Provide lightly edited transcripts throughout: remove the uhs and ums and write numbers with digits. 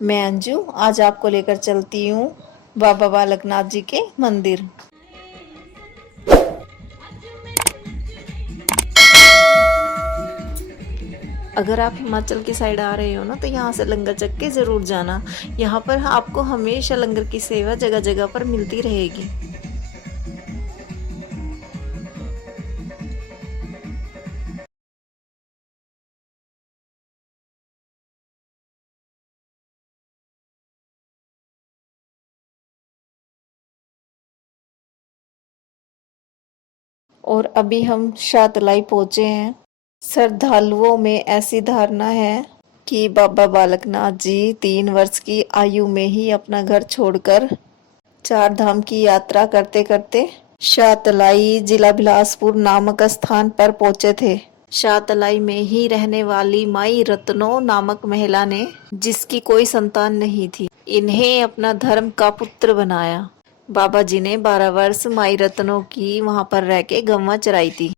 मैं अंजू आज आपको लेकर चलती हूँ बाबा बालकनाथ जी के मंदिर। अगर आप हिमाचल की साइड आ रहे हो ना तो यहाँ से लंगर चख के ज़रूर जाना। यहाँ पर आपको हमेशा लंगर की सेवा जगह जगह पर मिलती रहेगी। और अभी हम शाहतलाई पहुंचे हैं। श्रद्धालुओं में ऐसी धारणा है कि बाबा बालकनाथ जी 3 वर्ष की आयु में ही अपना घर छोड़कर 4 धाम की यात्रा करते करते शाहतलाई जिला बिलासपुर नामक स्थान पर पहुंचे थे। शाहतलाई में ही रहने वाली माई रत्नो नामक महिला ने, जिसकी कोई संतान नहीं थी, इन्हें अपना धर्म का पुत्र बनाया। बाबा जी ने 12 वर्ष माई रत्नों की वहां पर रह के गौवां चराई थी।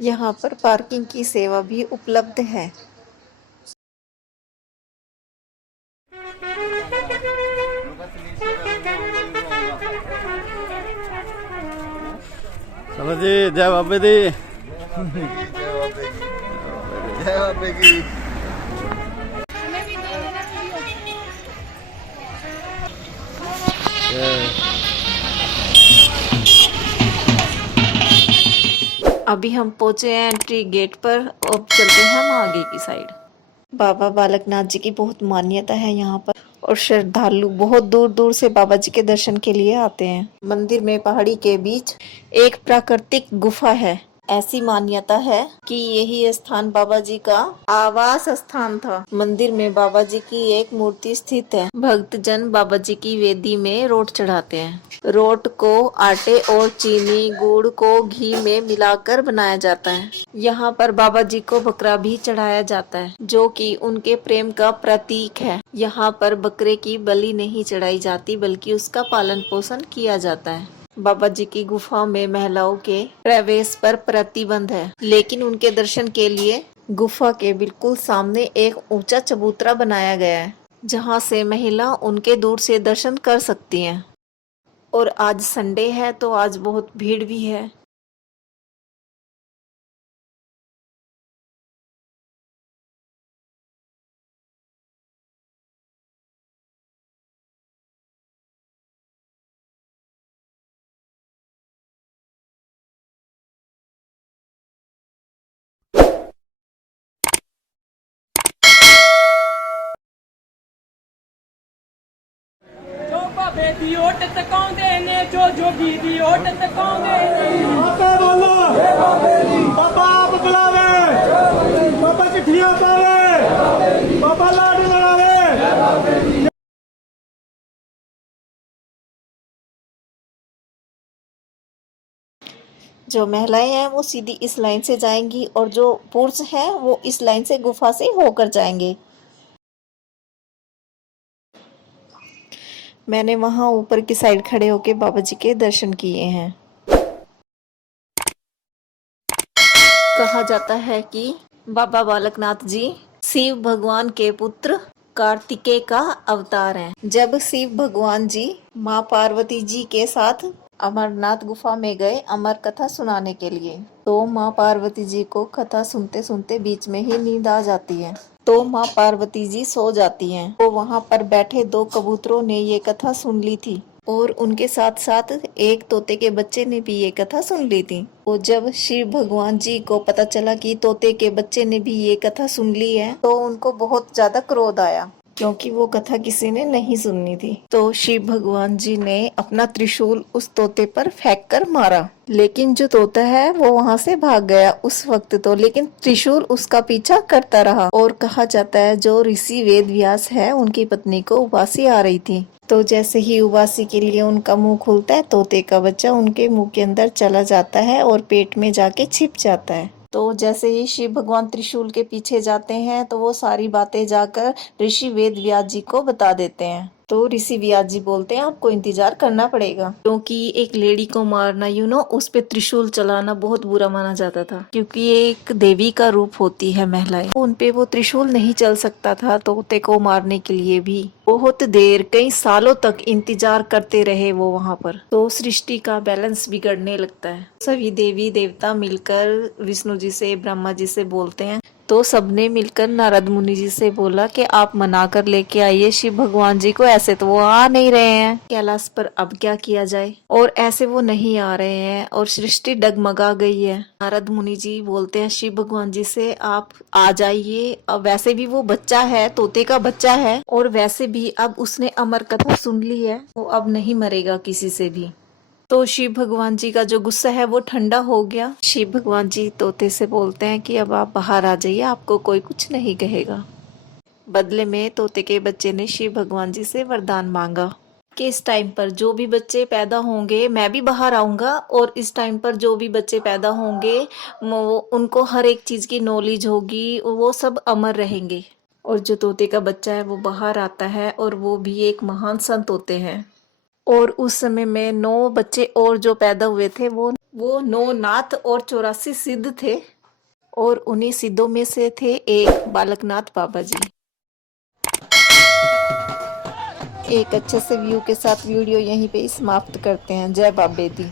यहाँ पर पार्किंग की सेवा भी उपलब्ध है। चलो जी, जय बाबे दी। जय बाबे की। अभी हम पहुंचे हैं एंट्री गेट पर। अब चलते हैं हम आगे की साइड। बाबा बालकनाथ जी की बहुत मान्यता है यहाँ पर और श्रद्धालु बहुत दूर दूर से बाबा जी के दर्शन के लिए आते हैं। मंदिर में पहाड़ी के बीच एक प्राकृतिक गुफा है। ऐसी मान्यता है कि यही स्थान बाबा जी का आवास स्थान था। मंदिर में बाबा जी की एक मूर्ति स्थित है। भक्तजन बाबा जी की वेदी में रोट चढ़ाते हैं। रोट को आटे और चीनी गुड़ को घी में मिलाकर बनाया जाता है। यहाँ पर बाबा जी को बकरा भी चढ़ाया जाता है, जो कि उनके प्रेम का प्रतीक है। यहाँ पर बकरे की बलि नहीं चढ़ाई जाती, बल्कि उसका पालन पोषण किया जाता है। बाबा जी की गुफा में महिलाओं के प्रवेश पर प्रतिबंध है, लेकिन उनके दर्शन के लिए गुफा के बिल्कुल सामने एक ऊंचा चबूतरा बनाया गया है, जहां से महिला उनके दूर से दर्शन कर सकती हैं। और आज संडे है तो आज बहुत भीड़ भी है। बेटी ओट तकाउंदे ने जो जोगी दी ओट तकाउंदे ने बाबा बोलो बाबा आप बुलावे बाबा चिट्ठियां पावे बाबा लाड लगावे। जो महिलाएं हैं वो सीधी इस लाइन से जाएंगी और जो पुरुष हैं वो इस लाइन से गुफा से होकर जाएंगे। मैंने वहां ऊपर की साइड खड़े होके बाबा जी के दर्शन किए हैं। कहा जाता है कि बाबा बालकनाथ जी शिव भगवान के पुत्र कार्तिकेय का अवतार हैं। जब शिव भगवान जी माँ पार्वती जी के साथ अमरनाथ गुफा में गए अमर कथा सुनाने के लिए, तो माँ पार्वती जी को कथा सुनते सुनते बीच में ही नींद आ जाती है। तो माँ पार्वती जी सो जाती हैं। तो वहाँ पर बैठे 2 कबूतरों ने ये कथा सुन ली थी और उनके साथ साथ एक तोते के बच्चे ने भी ये कथा सुन ली थी। तो जब शिव भगवान जी को पता चला कि तोते के बच्चे ने भी ये कथा सुन ली है, तो उनको बहुत ज्यादा क्रोध आया, क्योंकि वो कथा किसी ने नहीं सुननी थी। तो शिव भगवान जी ने अपना त्रिशूल उस तोते पर फेंक कर मारा, लेकिन जो तोता है वो वहां से भाग गया उस वक्त तो, लेकिन त्रिशूल उसका पीछा करता रहा। और कहा जाता है जो ऋषि वेद व्यास है उनकी पत्नी को उबासी आ रही थी, तो जैसे ही उबासी के लिए उनका मुंह खुलता है, तोते का बच्चा उनके मुंह के अंदर चला जाता है और पेट में जाके छिप जाता है। तो जैसे ही शिव भगवान त्रिशूल के पीछे जाते हैं तो वो सारी बातें जाकर ऋषि वेद व्यास जी को बता देते हैं। तो ऋषि व्यास जी बोलते हैं आपको इंतजार करना पड़ेगा, क्योंकि एक लेडी को मारना उस पे त्रिशूल चलाना बहुत बुरा माना जाता था, क्योंकि ये एक देवी का रूप होती है महिलाएं, उन पे वो त्रिशूल नहीं चल सकता था तोते को मारने के लिए भी बहुत देर कई सालों तक इंतजार करते रहे वो वहां पर। तो सृष्टि का बैलेंस बिगड़ने लगता है। सभी देवी देवता मिलकर विष्णु जी से ब्रह्मा जी से बोलते हैं, तो सबने मिलकर नारद मुनि जी से बोला कि आप मना कर लेके आइए शिव भगवान जी को, ऐसे तो वो आ नहीं रहे हैं कैलाश पर, अब क्या किया जाए। और ऐसे वो नहीं आ रहे हैं और सृष्टि डगमगा गई है। नारद मुनि जी बोलते हैं शिव भगवान जी से आप आ जाइए, अब वैसे भी वो बच्चा है, तोते का बच्चा है, और वैसे भी अब उसने अमर कथा सुन ली है, वो अब नहीं मरेगा किसी से भी। तो शिव भगवान जी का जो गुस्सा है वो ठंडा हो गया। शिव भगवान जी तोते से बोलते हैं कि अब आप बाहर आ जाइए, आपको कोई कुछ नहीं कहेगा। बदले में तोते के बच्चे ने शिव भगवान जी से वरदान मांगा कि इस टाइम पर जो भी बच्चे पैदा होंगे मैं भी बाहर आऊंगा, और इस टाइम पर जो भी बच्चे पैदा होंगे वो उनको हर एक चीज की नॉलेज होगी, वो सब अमर रहेंगे। और जो तोते का बच्चा है वो बाहर आता है और वो भी एक महान संत होते हैं। और उस समय में 9 बच्चे और जो पैदा हुए थे वो 9 नाथ और 84 सिद्ध थे, और उन्हीं सिद्धों में से थे एक बालकनाथ बाबा जी। एक अच्छे से व्यू के साथ वीडियो यहीं पे समाप्त करते हैं। जय बाबे दी।